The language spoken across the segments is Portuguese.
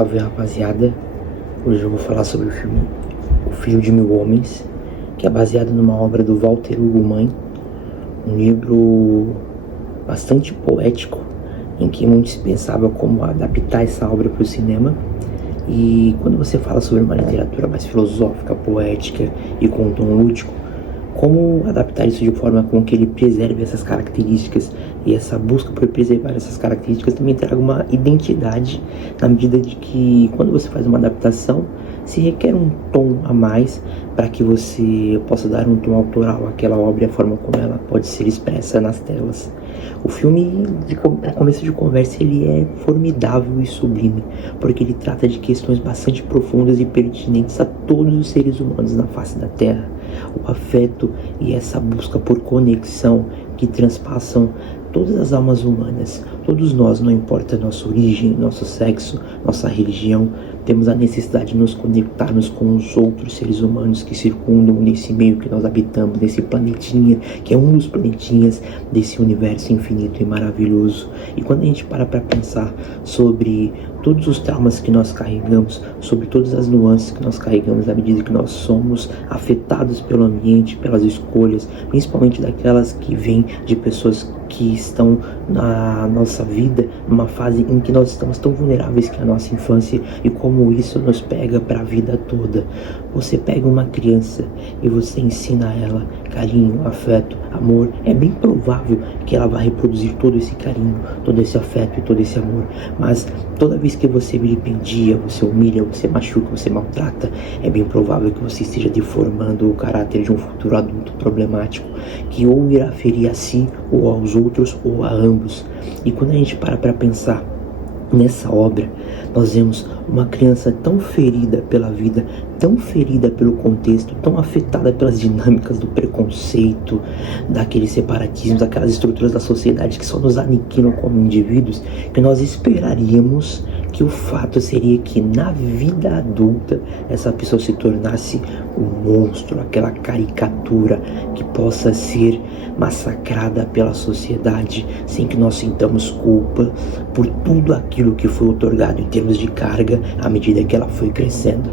Salve, rapaziada, hoje eu vou falar sobre o filme O Filho de Mil Homens, que é baseado numa obra do Walter Hugo Mann, um livro bastante poético, em que muito se pensava como adaptar essa obra para o cinema. E quando você fala sobre uma literatura mais filosófica, poética e com um tom lúdico, como adaptar isso de forma com que ele preserve essas características, e essa busca por preservar essas características também traga uma identidade, na medida de que quando você faz uma adaptação se requer um tom a mais para que você possa dar um tom autoral àquela obra e a forma como ela pode ser expressa nas telas. O filme, a começo de conversa, ele é formidável e sublime, porque ele trata de questões bastante profundas e pertinentes a todos os seres humanos na face da Terra. O afeto e essa busca por conexão que transpassam todas as almas humanas. Todos nós, não importa nossa origem, nosso sexo, nossa religião, temos a necessidade de nos conectarmos com os outros seres humanos que circundam nesse meio que nós habitamos, nesse planetinha, que é um dos planetinhas desse universo infinito e maravilhoso. E quando a gente para pensar sobre todos os traumas que nós carregamos, sobre todas as nuances que nós carregamos à medida que nós somos afetados pelo ambiente, pelas escolhas, principalmente daquelas que vêm de pessoas que estão na nossa vida, numa fase em que nós estamos tão vulneráveis que é a nossa infância, e como isso nos pega para a vida toda. Você pega uma criança e você ensina a ela carinho, afeto, amor, é bem provável que ela vai reproduzir todo esse carinho, todo esse afeto e todo esse amor. Mas toda vez que você vilipendia, você humilha, você machuca, você maltrata, é bem provável que você esteja deformando o caráter de um futuro adulto problemático, que ou irá ferir a si, ou aos outros, ou a ambos. E quando a gente para pensar nessa obra, nós vemos uma criança tão ferida pela vida, tão ferida pelo contexto, tão afetada pelas dinâmicas do preconceito, daquele separatismo, daquelas estruturas da sociedade que só nos aniquilam como indivíduos, que nós esperaríamos que o fato seria que na vida adulta essa pessoa se tornasse um monstro, aquela caricatura que possa ser massacrada pela sociedade sem que nós sintamos culpa por tudo aquilo que foi otorgado em termos de carga à medida que ela foi crescendo.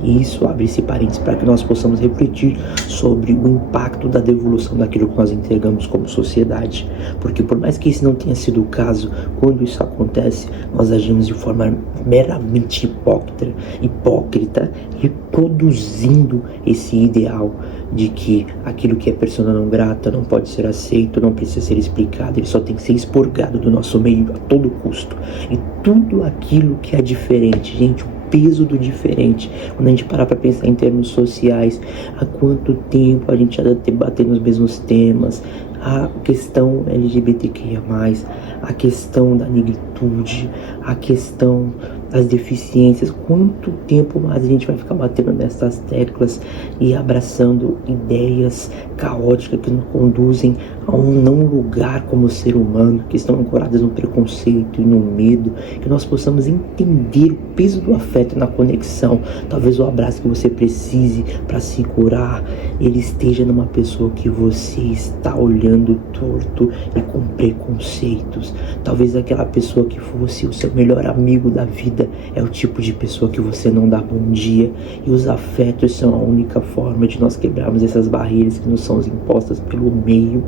E isso abre esse parênteses para que nós possamos refletir sobre o impacto da devolução daquilo que nós entregamos como sociedade. Porque por mais que esse não tenha sido o caso, quando isso acontece, nós agimos de forma meramente hipócrita, reproduzindo esse ideal de que aquilo que é persona não grata não pode ser aceito, não precisa ser explicado, ele só tem que ser expurgado do nosso meio a todo custo. E tudo aquilo que é diferente, gente, peso do diferente. Quando a gente parar para pensar em termos sociais, há quanto tempo a gente já debater nos mesmos temas, a questão LGBTQIA+, a questão da negritude, a questão das deficiências, quanto tempo mais a gente vai ficar batendo nessas teclas e abraçando ideias caóticas que nos conduzem a um não lugar como ser humano, que estão ancoradas no preconceito e no medo, que nós possamos entender o peso do afeto na conexão. Talvez o abraço que você precise para se curar, ele esteja numa pessoa que você está olhando torto e com preconceitos. Talvez aquela pessoa que fosse o seu melhor amigo da vida é o tipo de pessoa que você não dá bom dia, e os afetos são a única forma de nós quebrarmos essas barreiras que nos são impostas pelo meio.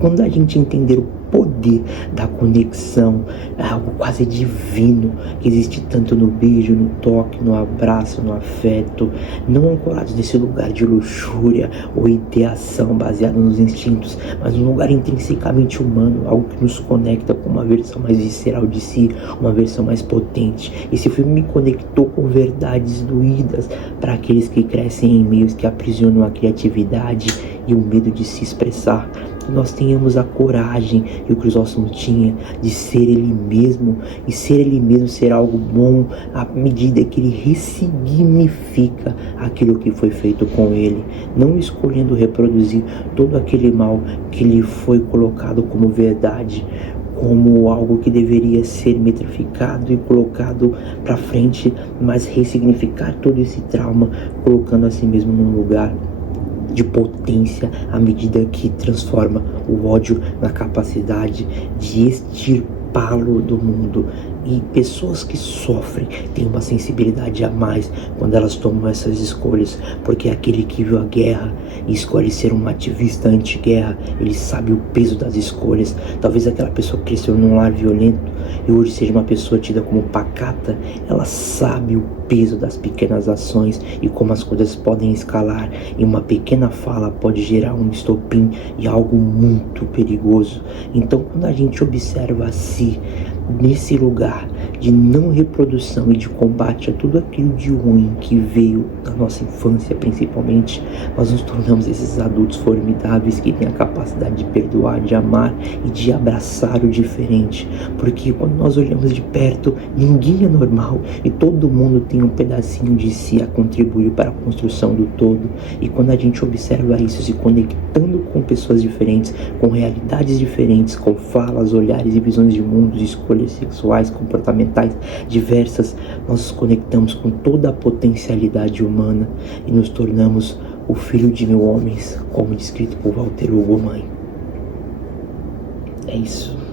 Quando a gente entender o poder da conexão, é algo quase divino que existe tanto no beijo, no toque, no abraço, no afeto, não ancorados nesse lugar de luxúria ou ideação baseada nos instintos, mas um lugar intrinsecamente humano, algo que nos conecta com uma versão mais visceral de si, uma versão mais potente. Esse filme me conectou com verdades doídas para aqueles que crescem em meios que aprisionam a criatividade e o medo de se expressar. Que nós tenhamos a coragem que o Crisóstomo tinha de ser ele mesmo, e ser ele mesmo ser algo bom à medida que ele ressignifica aquilo que foi feito com ele, não escolhendo reproduzir todo aquele mal que lhe foi colocado como verdade, como algo que deveria ser metrificado e colocado para frente, mas ressignificar todo esse trauma, colocando a si mesmo num lugar de potência à medida que transforma o ódio na capacidade de extirpá-lo do mundo. E pessoas que sofrem têm uma sensibilidade a mais quando elas tomam essas escolhas, porque aquele que viu a guerra e escolhe ser um ativista anti-guerra, ele sabe o peso das escolhas. Talvez aquela pessoa que cresceu num lar violento e hoje seja uma pessoa tida como pacata, ela sabe o peso das pequenas ações e como as coisas podem escalar, e uma pequena fala pode gerar um estopim e algo muito perigoso. Então, quando a gente observa si nesse lugar de não reprodução e de combate a tudo aquilo de ruim que veio da nossa infância, principalmente, nós nos tornamos esses adultos formidáveis que têm a capacidade de perdoar, de amar e de abraçar o diferente. Porque quando nós olhamos de perto, ninguém é normal e todo mundo tem um pedacinho de si a contribuir para a construção do todo. E quando a gente observa isso, se conectando com pessoas diferentes, com realidades diferentes, com falas, olhares e visões de mundos, escolhas sexuais, comportamentais diversas, nós nos conectamos com toda a potencialidade humana e nos tornamos o filho de mil homens, como descrito por Walter Ugumãe. É isso.